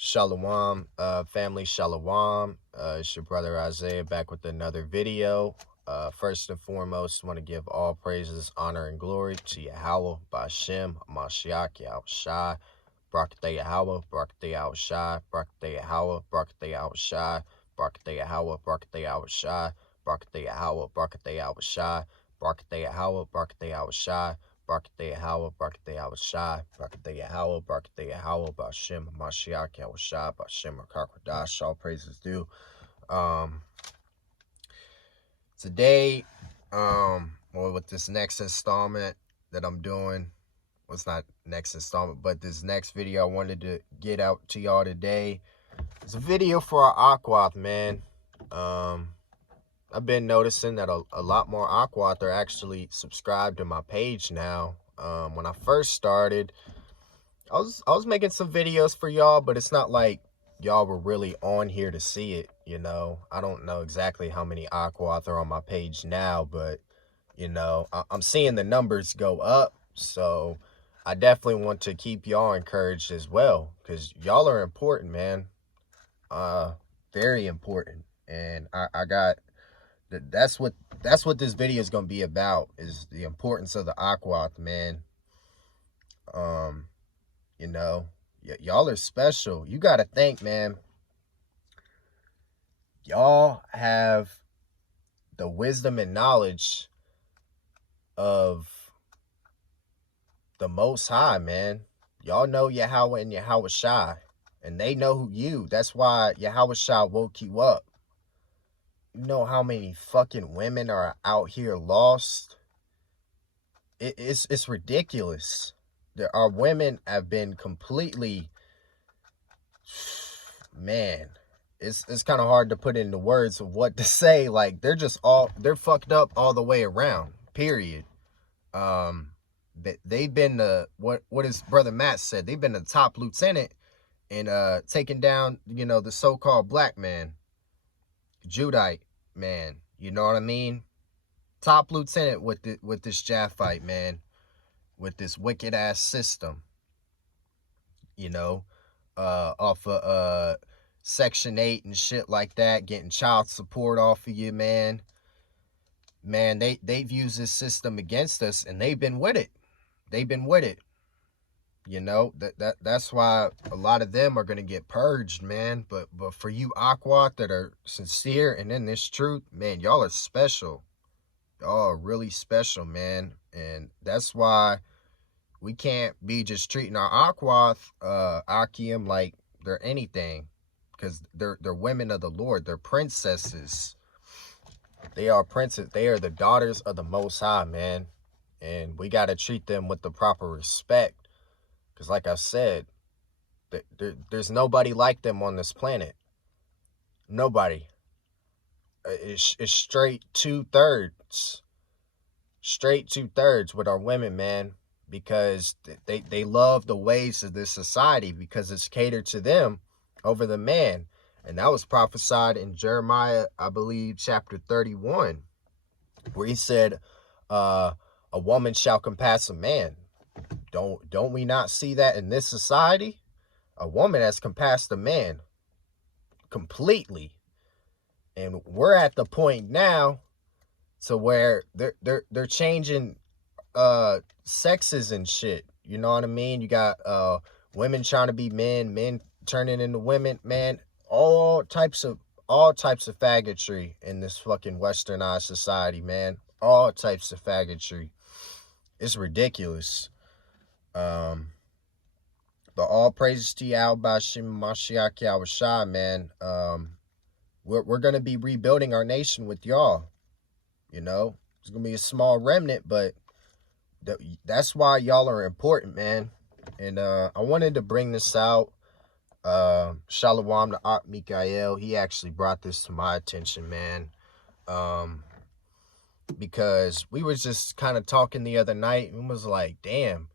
Shalom, family, shalom. It's your brother Isaiah back with another video. First and foremost, want to give all praises, honor, and glory to Yahweh, Bashem, Mashiach, Yahushai, Barakateh Yahweh, Barakateh Yahushai, Barakateh Yahweh, Barakateh Yahushai, Barakateh Yahweh, Barakateh Yahushai, Barakateh Yahweh, Barakateh Yahushai, Barakateh Yahweh, Barakateh Yahushai, Barakateh Yahweh, Barakateh Yahushai, Barakateh Yahweh, Barakateh Yahweh, Bashem, Mashiach, Yahushai, Bashem, Akakwadash, all praises due. Today, well, with this next installment that I'm doing, well, it's not next installment, but this next video I wanted to get out to y'all today. It's a video for our Akwath, man. I've been noticing that a lot more Akwath are actually subscribed to my page now. When I first started, I was making some videos for y'all, but it's not like y'all were really on here to see it, you know. I don't know exactly how many Akwath are on my page now, but you know, I'm seeing the numbers go up, so I definitely want to keep y'all encouraged as well, because y'all are important, man. Very important. And I got that's what this video is gonna be about, is the importance of the Akwath, man. You know, y'all are special. You gotta think, man. Y'all have the wisdom and knowledge of the Most High, man. Y'all know Yahweh and Yahushai, and they know who you. That's why Yahushai woke you up. You know how many fucking women are out here lost? It's ridiculous. Our women have been completely, man, it's kind of hard to put into words of what to say. Like, they're fucked up all the way around, period. They've been what his brother Matt said, they've been the top lieutenant in taking down, you know, the so-called black man, Judite man, you know what I mean? Top lieutenant with this Japhite, man, with this wicked ass system, you know, off of Section 8 and shit like that, getting child support off of you, man. Man, they've used this system against us, and they've been with it. You know, that's why a lot of them are gonna get purged, man. But for you Akwath that are sincere and in this truth, man, y'all are special. Y'all are really special, man. And that's why we can't be just treating our Akwath, Akim, like they're anything, because they're women of the Lord. They're princesses. They are princes. They are the daughters of the Most High, man. And we got to treat them with the proper respect. Because like I said, there's nobody like them on this planet. Nobody. It's straight 2/3. Straight 2/3 with our women, man. Because they love the ways of this society, because it's catered to them over the man. And that was prophesied in Jeremiah, I believe, chapter 31, where he said, a woman shall compass a man. Don't we not see that in this society? A woman has compassed a man completely. And we're at the point now to where they're changing sexes and shit. You know what I mean? You got women trying to be men, men turning into women, man. All types of faggotry in this fucking westernized society, man. All types of faggotry. It's ridiculous. But all praises to Yahweh Bashim Mashiach Yahushai, man. We're gonna be rebuilding our nation with y'all. You know, it's gonna be a small remnant, but that's why y'all are important, man. And I wanted to bring this out. Shalom to Ak Mikael. He actually brought this to my attention, man. Because we were just kind of talking the other night and was like, damn,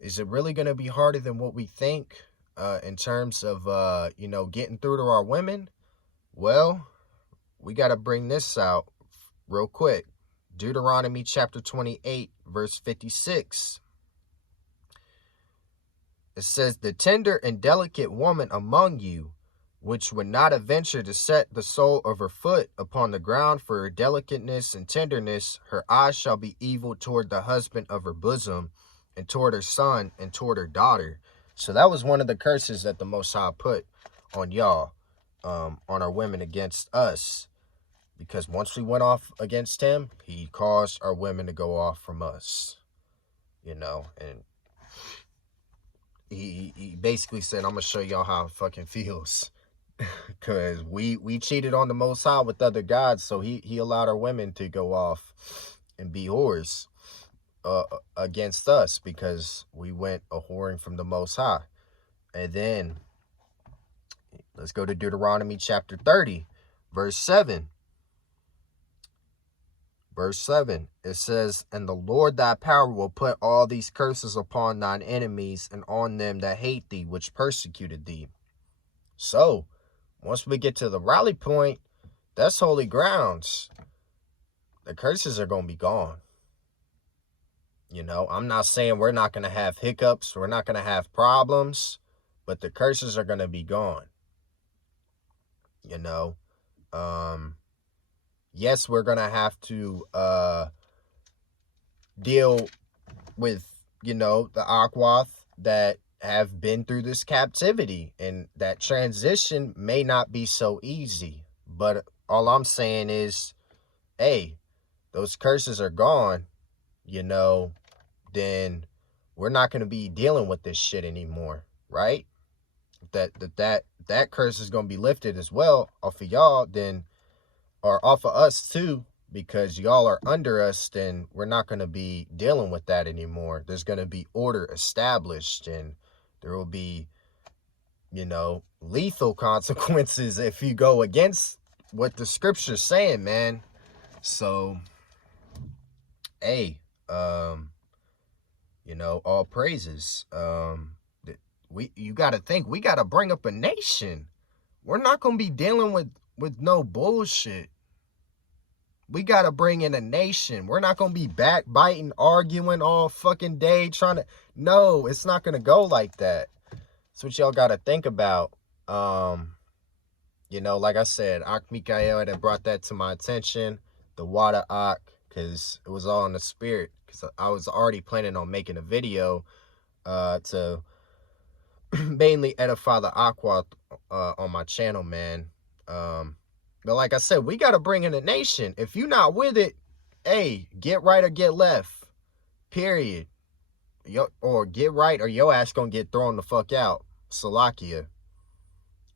is it really going to be harder than what we think in terms of, you know, getting through to our women? Well, we got to bring this out real quick. Deuteronomy Chapter 28, verse 56. It says, the tender and delicate woman among you, which would not adventure to set the sole of her foot upon the ground for her delicateness and tenderness, her eyes shall be evil toward the husband of her bosom, and toward her son, and toward her daughter. So that was one of the curses that the Most High put on y'all, on our women against us. Because once we went off against him, he caused our women to go off from us. You know, and he basically said, I'm going to show y'all how it fucking feels. Because we cheated on the Most High with other gods, so he allowed our women to go off and be whores against us because we went a-whoring from the Most High. And then, let's go to Deuteronomy Chapter 30, verse 7. Verse 7, it says, and the Lord thy power will put all these curses upon thine enemies and on them that hate thee, which persecuted thee. So, once we get to the rally point, that's holy grounds. The curses are going to be gone. You know, I'm not saying we're not going to have hiccups. We're not going to have problems. But the curses are going to be gone. You know, yes, we're going to have to deal with, you know, the Akwath that have been through this captivity, and that transition may not be so easy. But all I'm saying is, hey, those curses are gone, you know, then we're not going to be dealing with this shit anymore, right? That curse is going to be lifted as well off of y'all, then, or off of us too, because y'all are under us, then we're not going to be dealing with that anymore. There's going to be order established, and there will be, you know, lethal consequences if you go against what the scripture's saying, man. So, hey, you know, all praises. You got to think, we got to bring up a nation. We're not going to be dealing with no bullshit. We got to bring in a nation. We're not going to be backbiting, arguing all fucking day, trying to... No, it's not going to go like that. That's what y'all got to think about. You know, like I said, Ak Mikael had brought that to my attention. The water Ak, because it was all in the spirit. Because I was already planning on making a video to mainly edify the Akwath on my channel, man. But like I said, we got to bring in a nation. If you're not with it, hey, get right or get left. Period. Or get right or your ass gonna get thrown the fuck out. Salakia.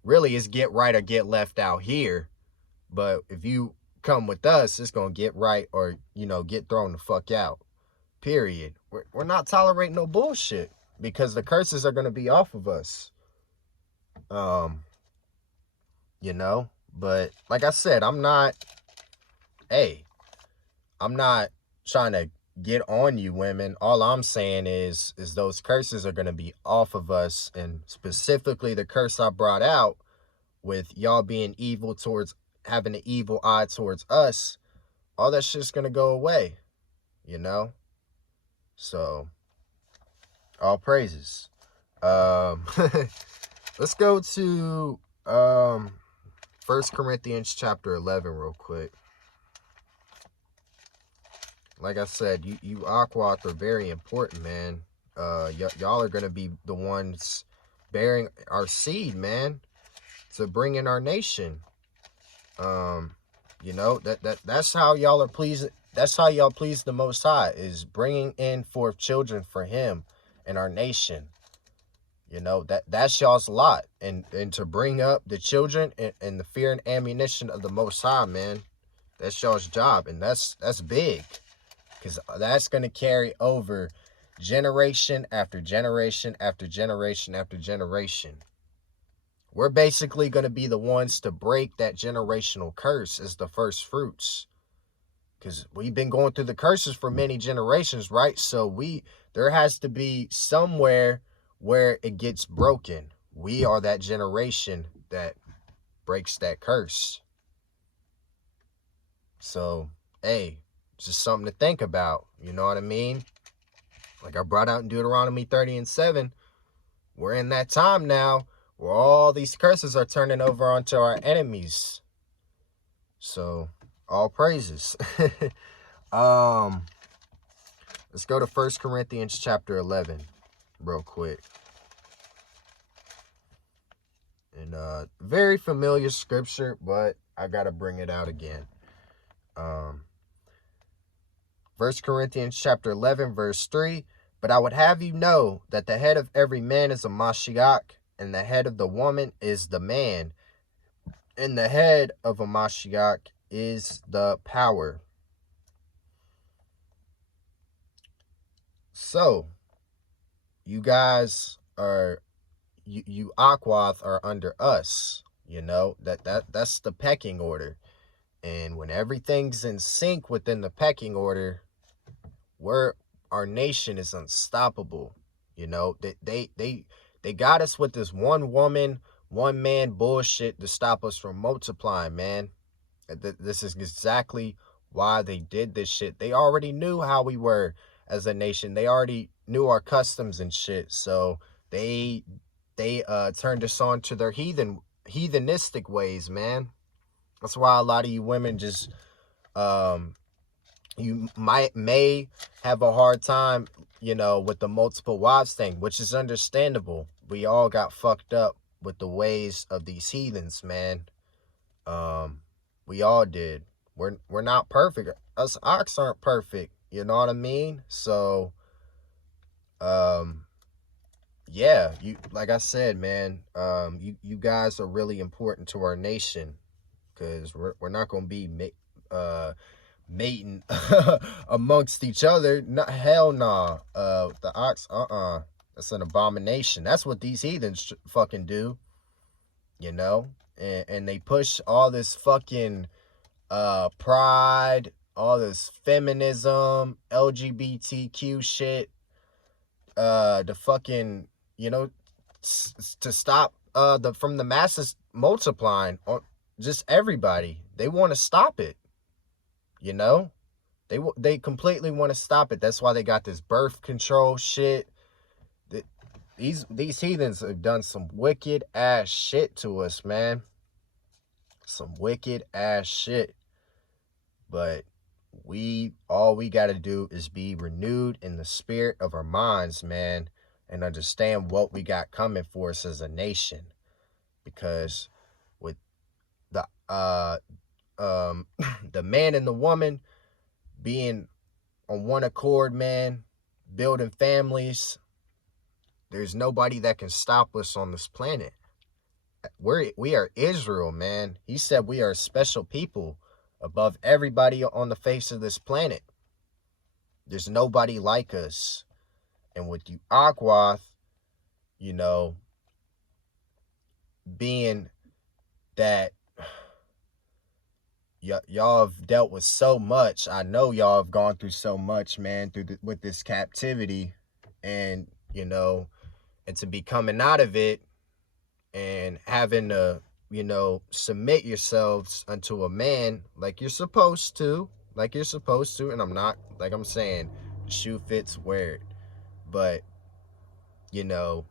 Really, it's get right or get left out here. But if you come with us, it's gonna get right or, you know, get thrown the fuck out. Period. We're not tolerating no bullshit, because the curses are gonna be off of us. You know, but like I said, I'm not trying to get on you women. All I'm saying is those curses are going to be off of us, and specifically the curse I brought out with y'all being evil towards, having an evil eye towards us. All that shit's going to go away, you know? So, all praises. Let's go to 1 Corinthians chapter 11 real quick. Like I said, you Akwath are very important, man. Y'all are going to be the ones bearing our seed, man, to bring in our nation. You know, that's how y'all are pleasing. That's how y'all please the Most High, is bringing in forth children for him and our nation. You know, that's y'all's lot. And to bring up the children and the fear and ammunition of the Most High, man. That's y'all's job. And that's big. Because that's going to carry over generation after generation after generation after generation. We're basically going to be the ones to break that generational curse as the first fruits. Because we've been going through the curses for many generations, right? So there has to be somewhere where it gets broken. We are that generation that breaks that curse. So, hey, it's just something to think about. You know what I mean? Like I brought out in Deuteronomy 30 and 7, we're in that time now where all these curses are turning over onto our enemies. So, all praises. Let's go to 1 Corinthians chapter 11 real quick. And very familiar scripture, but I got to bring it out again. 1 Corinthians chapter 11 verse 3, but I would have you know that the head of every man is a Mashiach, and the head of the woman is the man, and the head of a Mashiach is the power. So, you guys are, you Akwath are under us, you know, that's the pecking order. And when everything's in sync within the pecking order, our nation is unstoppable. You know, they got us with this one woman, one man bullshit to stop us from multiplying, man. This is exactly why they did this shit. They already knew how we were as a nation. They already knew our customs and shit. So they turned us on to their heathenistic ways, man. That's why a lot of you women just you may have a hard time, you know, with the multiple wives thing, which is understandable. We all got fucked up with the ways of these heathens, man. We all did. We're not perfect. Us ox aren't perfect. You know what I mean? So, yeah, like I said, man, you guys are really important to our nation, because we're not gonna be mating amongst each other. Hell nah. The ox, that's an abomination. That's what these heathens fucking do, you know. And they push all this fucking pride, all this feminism, LGBTQ shit, the fucking, you know, to stop from the masses multiplying on just everybody. They want to stop it, you know. They completely want to stop it. That's why they got this birth control shit. These heathens have done some wicked ass shit to us, man. Some wicked ass shit. But all we got to do is be renewed in the spirit of our minds, man, and understand what we got coming for us as a nation. Because with the the man and the woman being on one accord, man, building families, there's nobody that can stop us on this planet. We are Israel, man. He said we are a special people above everybody on the face of this planet. There's nobody like us. And with you Akwath, you know, being that y'all have dealt with so much. I know y'all have gone through so much, man, with this captivity, and, you know, and to be coming out of it and having to, you know, submit yourselves unto a man like you're supposed to, and I'm not, like I'm saying, shoe fits, wear it, but, you know,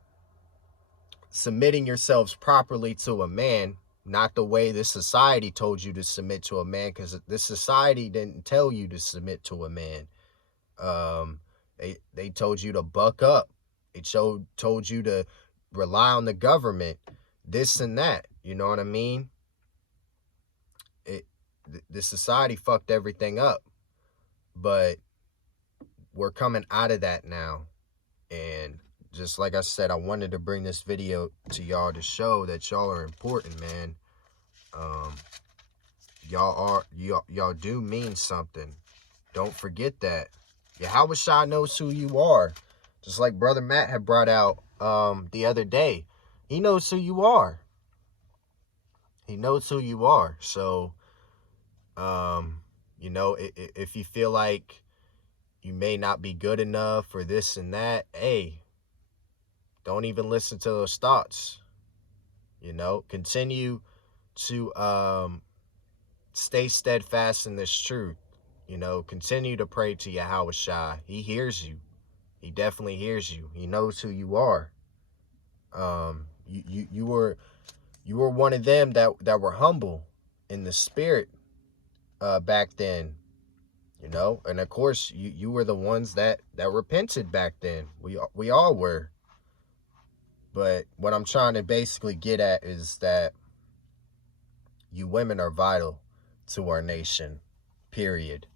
submitting yourselves properly to a man, not the way this society told you to submit to a man, because this society didn't tell you to submit to a man. They told you to buck up. They told you to rely on the government, this and that. You know what I mean? The society fucked everything up, but we're coming out of that now. And just like I said, I wanted to bring this video to y'all to show that y'all are important, man. Y'all do mean something. Don't forget that. Yahushua knows who you are. Just like Brother Matt had brought out the other day. He knows who you are. He knows who you are. So, you know, if you feel like you may not be good enough or this and that, hey, don't even listen to those thoughts. You know, continue to stay steadfast in this truth. You know, continue to pray to Yahushua. He hears you. He definitely hears you. He knows who you are. You were one of them that were humble in the spirit back then, you know. And of course, you were the ones that repented back then. We all were. But what I'm trying to basically get at is that you women are vital to our nation, period.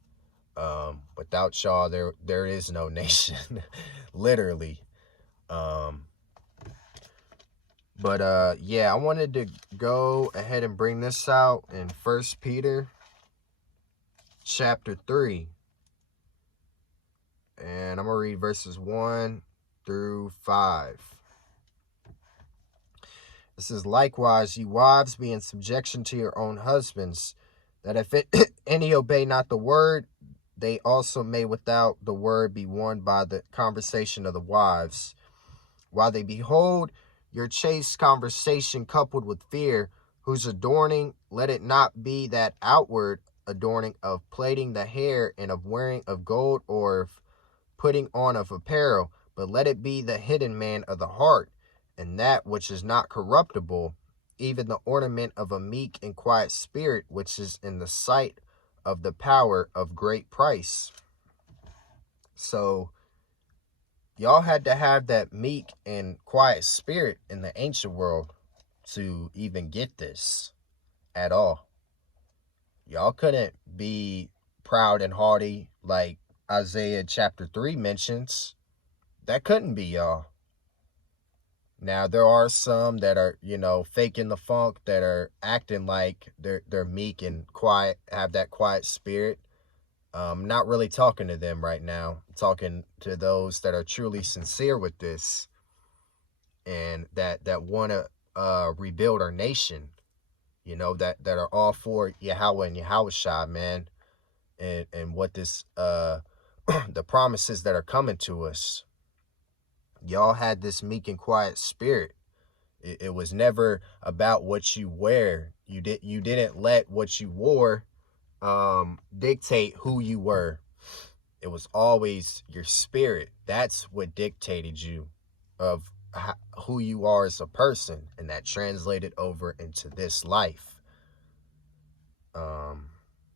Without y'all, there is no nation, literally. But yeah, I wanted to go ahead and bring this out in 1 Peter Chapter 3. And I'm going to read verses 1 through 5. It says, "Likewise, ye wives, be in subjection to your own husbands, that if any obey not the word, they also may without the word be won by the conversation of the wives, while they behold your chaste conversation coupled with fear, whose adorning, let it not be that outward adorning of plaiting the hair and of wearing of gold or of putting on of apparel, but let it be the hidden man of the heart, and that which is not corruptible, even the ornament of a meek and quiet spirit, which is in the sight of the power of great price." So y'all had to have that meek and quiet spirit in the ancient world to even get this at all. Y'all couldn't be proud and haughty like Isaiah chapter 3 mentions. That couldn't be y'all. Now, there are some that are, you know, faking the funk, that are acting like they're meek and quiet, have that quiet spirit. Not really talking to them right now. I'm talking to those that are truly sincere with this, and that want to rebuild our nation. You know, that are all for Yahweh and Yahushua, man, and what this the promises that are coming to us. Y'all had this meek and quiet spirit. It was never about what you wear. You didn't let what you wore dictate who you were. It was always your spirit. That's what dictated you of who you are as a person, and that translated over into this life.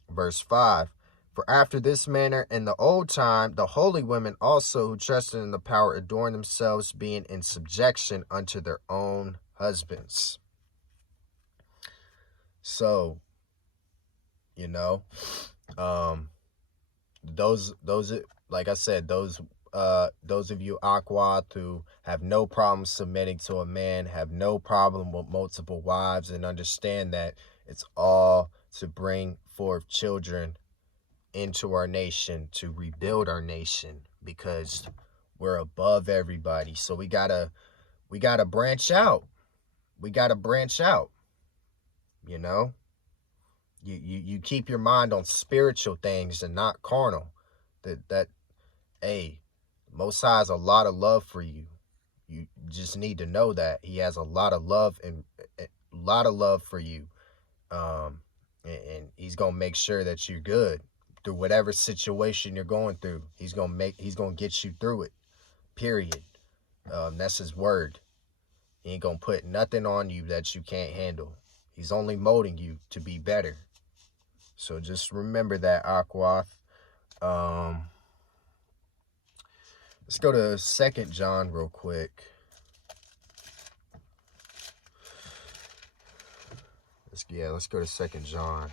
Verse 5. "For after this manner in the old time, the holy women also who trusted in the power adorned themselves, being in subjection unto their own husbands." So, you know, those like I said, those of you Akwath who have no problem submitting to a man, have no problem with multiple wives, and understand that it's all to bring forth children into our nation, to rebuild our nation, because we're above everybody. So we gotta branch out. We gotta branch out. You know, you keep your mind on spiritual things and not carnal. Hey, Most High has a lot of love for you. You just need to know that he has a lot of love and a lot of love for you. And he's gonna make sure that you're good through whatever situation you're going through. He's gonna get you through it. Period. That's his word. He ain't gonna put nothing on you that you can't handle. He's only molding you to be better. So just remember that, Akwath. Let's go to 2 John real quick. Let's go to 2 John.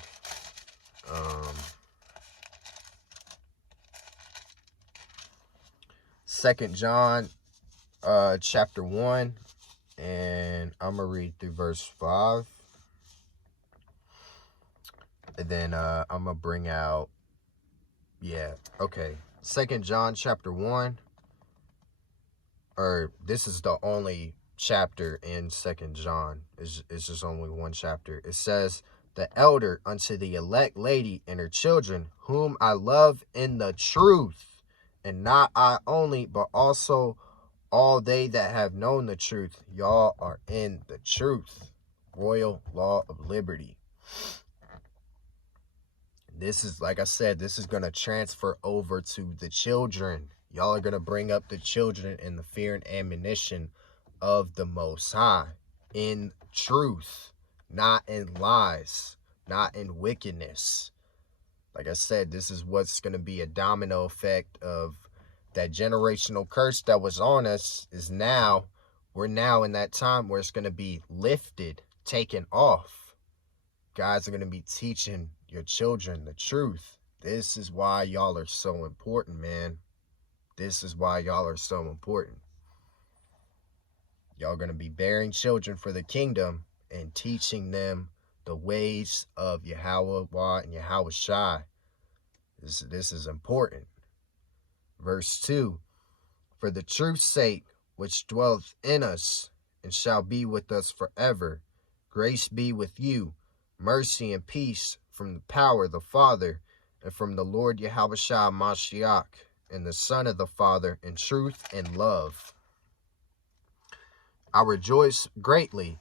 2 John chapter 1, and I'm gonna read through verse 5, and then I'm gonna bring out 2 John chapter 1, or this is the only chapter in 2 John. It's just only one chapter. It says, "The elder unto the elect lady and her children, whom I love in the truth, and not I only, but also all they that have known the truth." Y'all are in the truth. Royal law of liberty. This is, like I said, this is going to transfer over to the children. Y'all are going to bring up the children in the fear and admonition of the Most High in truth, not in lies, not in wickedness. Like I said, this is what's going to be a domino effect of that generational curse that was on us. We're now in that time where it's going to be lifted, taken off. Guys are going to be teaching your children the truth. This is why y'all are so important, man. This is why y'all are so important. Y'all going to be bearing children for the kingdom and teaching them the ways of Yahweh and Yahweh Shai. This is important. Verse 2, for the truth's sake, which dwelleth in us, and shall be with us forever, grace be with you, mercy and peace from the power of the Father, and from the Lord Yahweh Shai Mashiach, and the Son of the Father, in truth and love. I rejoice greatly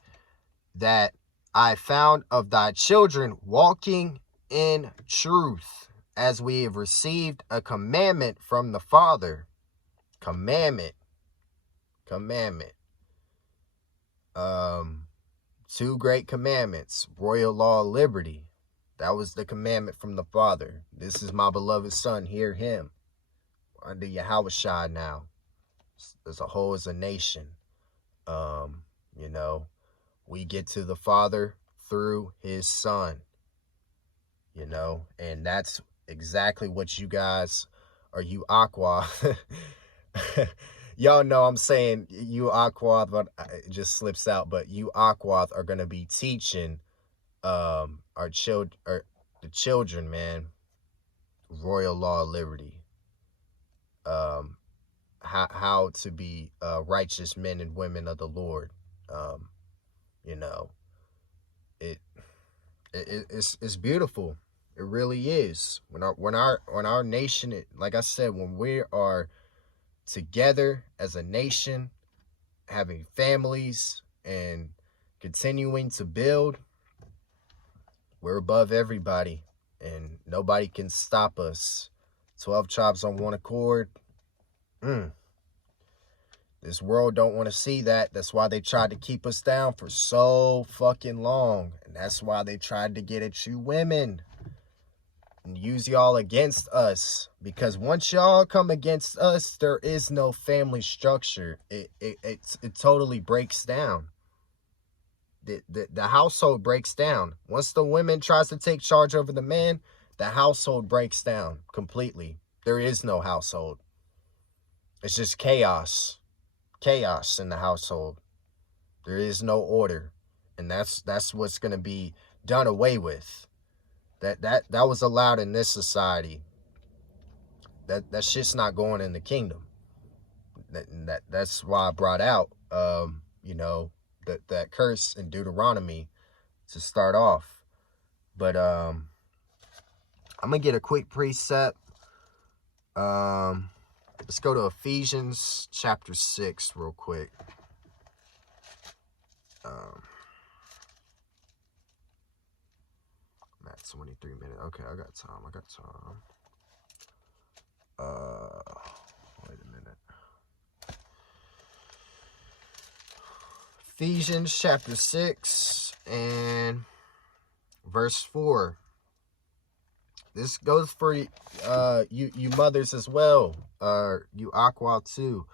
that I found of thy children walking in truth, as we have received a commandment from the Father. Commandment. Two great commandments, royal law, liberty. That was the commandment from the Father. This is my beloved Son, hear him. Under Yahweh Shai now, as a whole, as a nation. We get to the Father through his Son. And that's exactly what you guys, or you Akwath. Y'all know I'm saying you Akwath, but it just slips out. But you Akwath are going to be teaching the children, man, royal law, liberty, how to be righteous men and women of the Lord. It's beautiful. It really is. When our nation, like I said, when we are together as a nation, having families and continuing to build, we're above everybody and nobody can stop us. 12 tribes on one accord. This world don't want to see that. That's why they tried to keep us down for so fucking long. And that's why they tried to get at you women and use y'all against us. Because once y'all come against us, there is no family structure. It totally breaks down. The household breaks down. Once the women tries to take charge over the man, the household breaks down completely. There is no household. It's just chaos. Chaos in the household. There is no order. And that's what's going to be done away with. That was allowed in this society. That shit's not going in the kingdom. That's why I brought out that curse in Deuteronomy to start off. But I'm gonna get a quick precept. Let's go to Ephesians Chapter 6 real quick. I'm at 23 minutes. Okay, I got time. Wait a minute. Ephesians Chapter 6 and verse 4. This goes for you mothers as well, you Akwath too.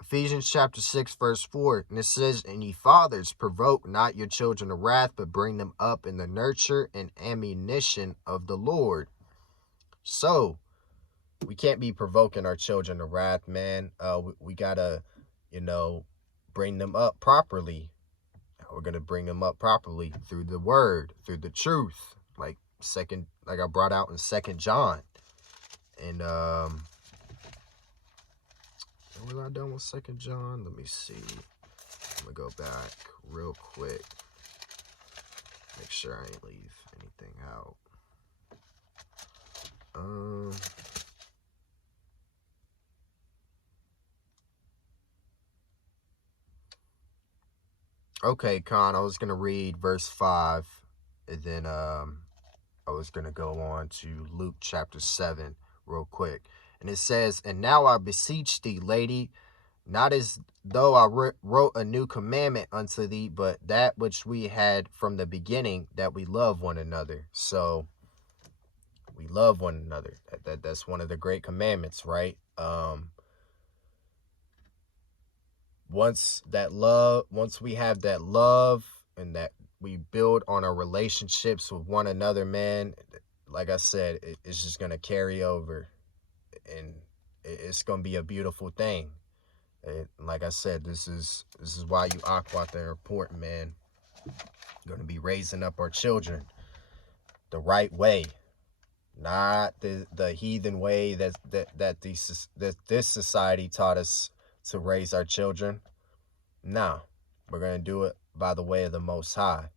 Ephesians chapter 6, verse 4, and it says, and ye fathers, provoke not your children to wrath, but bring them up in the nurture and ammunition of the Lord. So, we can't be provoking our children to wrath, man. We gotta, bring them up properly. We're gonna bring them up properly through the word, through the truth, like I brought out in 2 John. And was I done with 2 John? Let me see. I'm gonna go back real quick. Make sure I ain't leave anything out. Okay, Con, I was gonna read verse 5, and then I was gonna go on to Luke chapter 7 real quick. And it says, and now I beseech thee, lady, not as though I wrote a new commandment unto thee, but that which we had from the beginning, that we love one another. So we love one another. That's one of the great commandments, right? Once we have that love and that we build on our relationships with one another, man, like I said, it's just going to carry over, and it's going to be a beautiful thing. And like I said, this is why you Akwath are important, man. You're going to be raising up our children the right way, not the heathen way that this society taught us to raise our children. No, we're going to do it by the way of the Most High,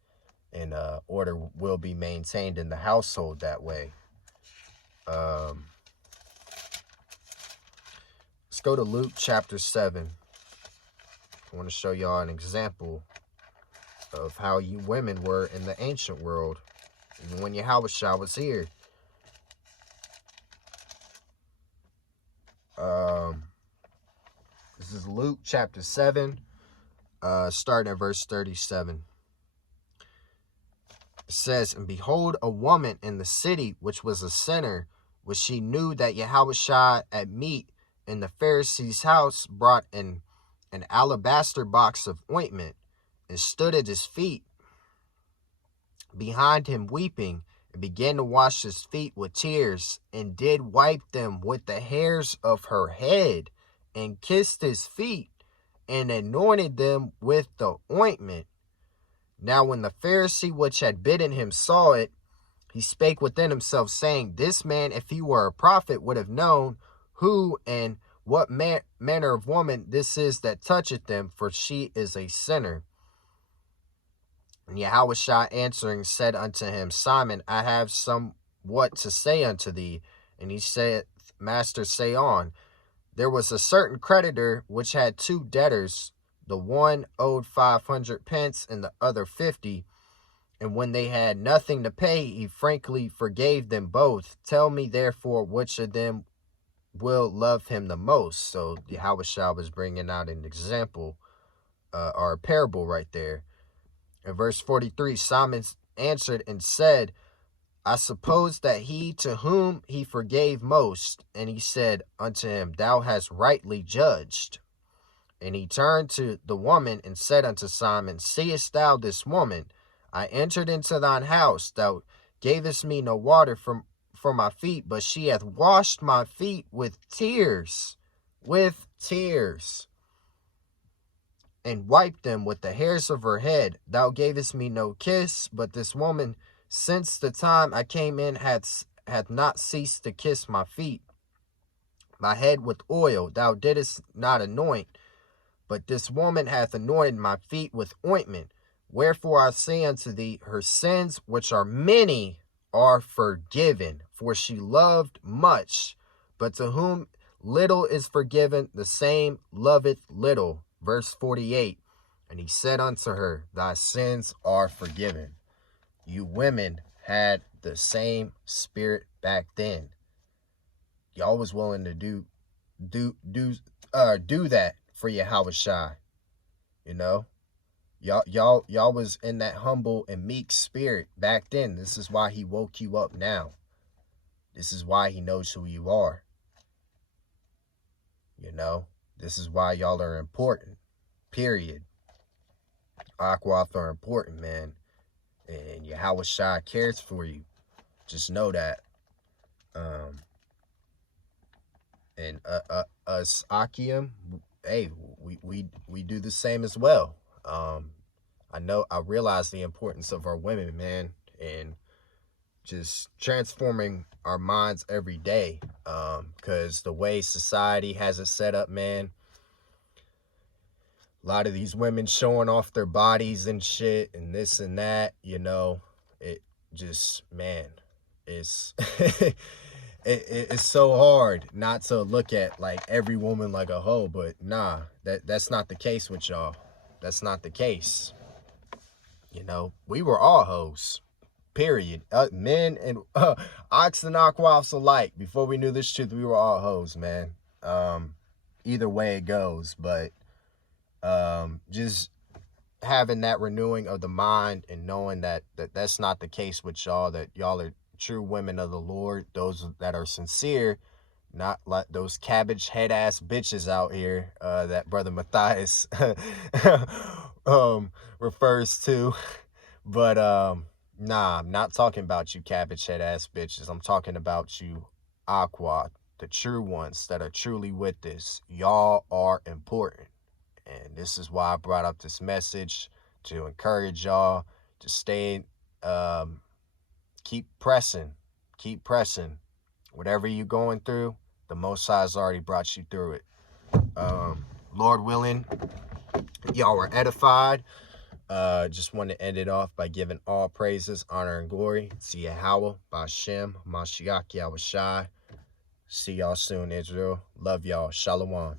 and order will be maintained in the household that way. Let's go to Luke Chapter 7. I want to show y'all an example of how you women were in the ancient world, even when Yahushua was here. This is Luke Chapter 7. Starting at verse 37. It says, and behold, a woman in the city, which was a sinner, which she knew that Yahushua at meat in the Pharisee's house, brought an alabaster box of ointment, and stood at his feet behind him weeping, and began to wash his feet with tears, and did wipe them with the hairs of her head, and kissed his feet, and anointed them with the ointment. Now when the Pharisee which had bidden him saw it, he spake within himself, saying, this man, if he were a prophet, would have known who and what manner of woman this is that toucheth them, for she is a sinner. And Yahushua answering said unto him, Simon, I have somewhat to say unto thee. And he said, Master, say on. There was a certain creditor which had two debtors. The one owed 500 pence and the other 50. And when they had nothing to pay, he frankly forgave them both. Tell me therefore which of them will love him the most. So Yahushua was bringing out an example, or a parable right there. In verse 43, Simon answered and said, I suppose that he to whom he forgave most. And he said unto him, thou hast rightly judged. And he turned to the woman and said unto Simon, seest thou this woman? I entered into thine house. Thou gavest me no water for my feet, but she hath washed my feet with tears, and wiped them with the hairs of her head. Thou gavest me no kiss, but this woman, since the time I came in, hath not ceased to kiss my feet. My head with oil thou didst not anoint, but this woman hath anointed my feet with ointment. Wherefore I say unto thee, her sins, which are many, are forgiven, for she loved much. But to whom little is forgiven, the same loveth little. Verse 48, and he said unto her, thy sins are forgiven. You women had the same spirit back then. Y'all was willing to do that for Yahushua. You know, y'all was in that humble and meek spirit back then. This is why he woke you up now. This is why he knows who you are. You know, this is why y'all are important. Period. Akwath are important, man. And Yahushua cares for you. Just know that. And us Akim, hey, we do the same as well. I realize the importance of our women, man, and just transforming our minds every day. Because the way society has it set up, man, a lot of these women showing off their bodies and shit and this and that, you know, it just, man, it's it's so hard not to look at like every woman like a hoe, but nah, that's not the case with y'all. That's not the case. You know, we were all hoes, period. Men and ox and aquafs alike. Before we knew this truth, we were all hoes, man. either way it goes. But just having that renewing of the mind and knowing that that's not the case with y'all, that y'all are true women of the Lord, those that are sincere, not like those cabbage head ass bitches out here that Brother Matthias refers to. But nah, I'm not talking about you cabbage head ass bitches. I'm talking about you Akwath, the true ones that are truly with this. Y'all are important. And this is why I brought up this message, to encourage y'all to stay, keep pressing. Whatever you're going through, the Most High has already brought you through it. Lord willing, y'all were edified. Just want to end it off by giving all praises, honor, and glory to Yahweh, Bashem, Mashiach, Yahushai. See y'all soon, Israel. Love y'all. Shalom.